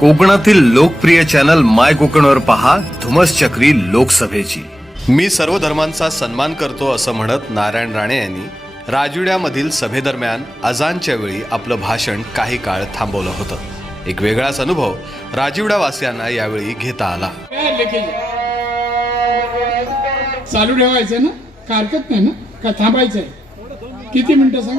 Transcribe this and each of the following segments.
कोकणातील लोकप्रिय चॅनल माय कोकणवर पहा धुमस चक्री लोकसभेची. मी सर्व धर्मांचा सन्मान करतो असं म्हणत नारायण राणे यांनी राजुड्यामधील सभेदरम्यान अजानच्या वेळी आपलं भाषण काही काळ थांबवलं होतं. एक वेगळाच अनुभव राजिवडावासियांना यावेळी घेता आला. चालू ठेवायचं ना? का हरकत नाही ना? का थांबायचंय? किती मिनिटं सांग?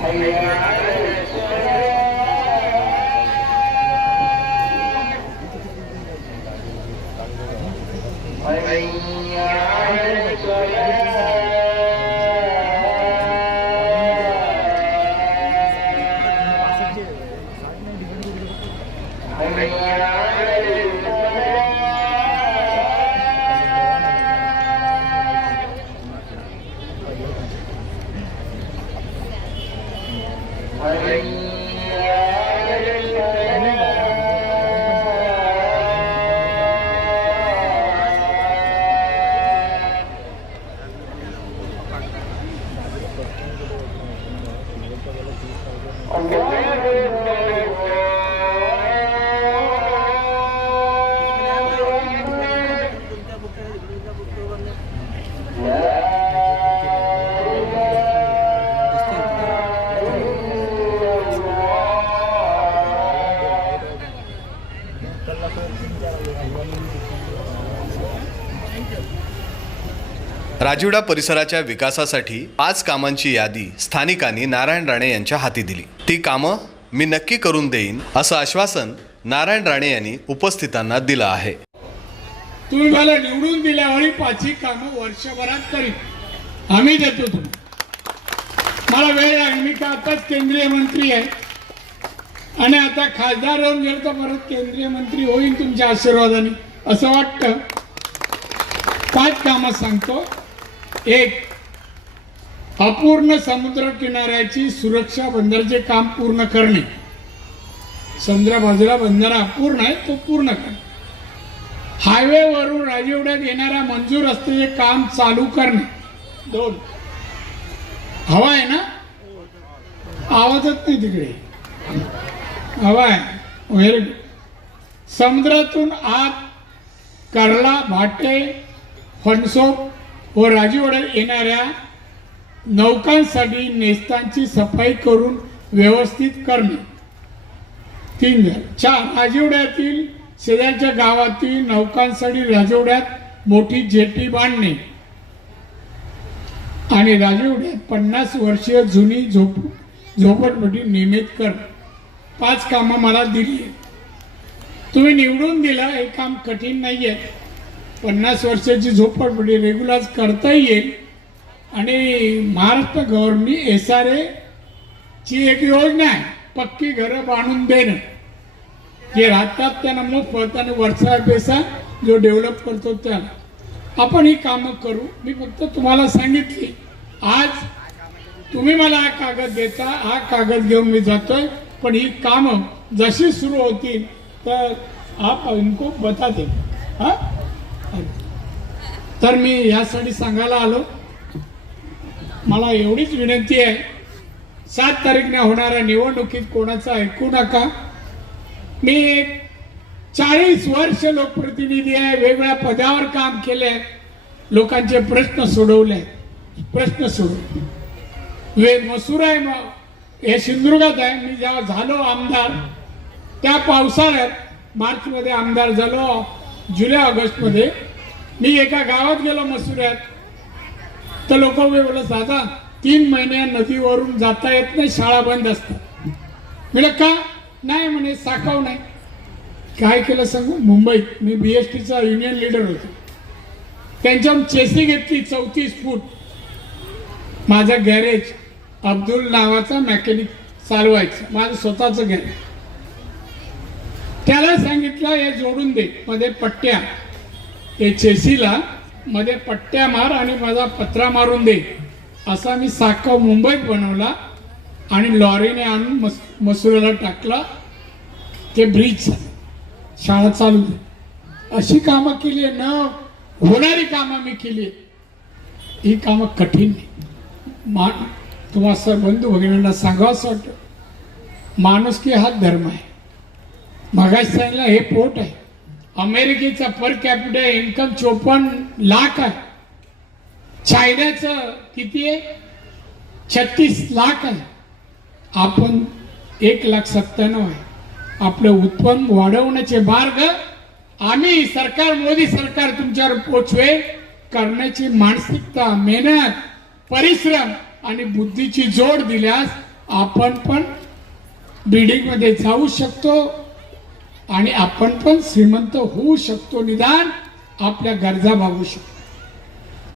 还有 राजिवडा परिसराच्या विकासासाठी पाच कामांची यादी स्थानिकांनी नारायण राणे यांच्या हाती दिली. ती कामं मी नक्की करून देईन असं आश्वासन नारायण राणे यांनी उपस्थितांना दिलं आहे. तुम्ही मला निवडून दिल्यावर पाचही कामं वर्षभरात करीन. आम्ही देतो तुम्ही. मला वेळ लागली मी का आताच केंद्रीय मंत्री आहे. आणि आता खासदार राहून गेलो तर परत केंद्रीय मंत्री होईन तुमच्या आशीर्वादाने असं वाटतं? पाच कामं सांगतो. एक अपूर्ण समुद्र किनाऱ्याची सुरक्षा बंदरचे काम पूर्ण करणे. समुद्रा बाजूला बंदर अपूर्ण आहे तो पूर्ण करणे. हायवेवरून राजवड्यात येणाऱ्या मंजूर असलेले काम चालू करणे. दोन हवा आहे ना? आवाजच नाही तिकडे. हवा आहे. व्हेरी समुद्रातून आत कर्ला भाटे फणसोप हो व राजवाड्यात येणाऱ्या नौकांसाठी नेस्तांची सफाई करून व्यवस्थित करणे. तीन झाले चार राजवड्यातील शेजारच्या गावातील नौकांसाठी राजवड्यात मोठी जेटी बांधणे. आणि राजवड्यात पन्नास वर्षीय जुनी झोप झोपटपटी नियमित कर पाच कामं मला दिली तुम्ही निवडून दिलं हे काम कठीण नाही आहे पन्नास वर्षाची झोपडपट्टी रेग्युलर करता येईल. आणि महाराष्ट्र गव्हर्नमेंट एस आर ची एक योजना आहे पक्की घरं बांधून देणं. जे राहतात त्यांना मोफत आणि वरचा पैसा जो डेव्हलप करतो त्याला. आपण ही कामं करू. मी फक्त तुम्हाला सांगितली आज तुम्ही मला हा कागद देता हा कागद घेऊन मी जातोय. पण ही कामं जशी सुरू होतील तर आप इनको बता दे हा तर मी यासाठी सांगायला आलो. मला एवढीच विनंती आहे सात तारीखने होणाऱ्या निवडणुकीत कोणाचं ऐकू नका. मी एक चाळीस वर्ष लोकप्रतिनिधी आहे वेगवेगळ्या पदावर काम केले लोकांचे प्रश्न सोडवले. प्रश्न सोडवले वे मसूर आहे मग हे सिंधुदुर्गात आहे. मी जेव्हा झालो आमदार त्या पावसाळ्यात मार्चमध्ये आमदार झालो. जुलै ऑगस्टमध्ये मी एका गावात गेलो मसुऱ्यात. तर लोक बोलत दादा तीन महिने नदीवरून जाता येत नाही शाळा बंद असतात. म्हणजे का? नाही म्हणे साकाव नाही. काय केलं सांगू? मुंबईत मी बी एस टीचा युनियन लीडर होतो. त्यांच्यावर चेसी घेतली चौतीस फूट. माझं गॅरेज अब्दुल नावाचा मेकॅनिक चालवायचं. माझं स्वतःचं गॅरेज त्याला सांगितलं हे जोडून दे. मध्ये पट्ट्या. हे चेसीला मध्ये पट्ट्या मार आणि माझा पत्रा मारून दे. असा मी साखा मुंबईत बनवला आणि लॉरीने आणून मस मसुराला टाकला. ते ब्रिज शाळा चालू दे अशी कामं केली आहे न होणारी कामं मी केली ही कामं कठीण मान मा सर बंधू भगिनींना सांगावं असं वाटतं माणुसकी हा धर्म आहे. मगाशी हे पोट आहे. अमेरिकेचा पर कॅपिटल इन्कम चोपन्न लाख आहे. चायनाचं किती आहे? छत्तीस लाख आहे. आपण एक लाख सत्त्याण्णव आहे. आपलं उत्पन्न वाढवण्याचे मार्ग आम्ही सरकार मोदी सरकार तुमच्यावर पोचवे करण्याची मानसिकता मेहनत परिश्रम आणि बुद्धीची जोड दिल्यास आपण पण बिल्डिंगमध्ये जाऊ शकतो. आणि आपण पण श्रीमंत होऊ शकतो. निदान आपल्या गरजा भागू शकतो.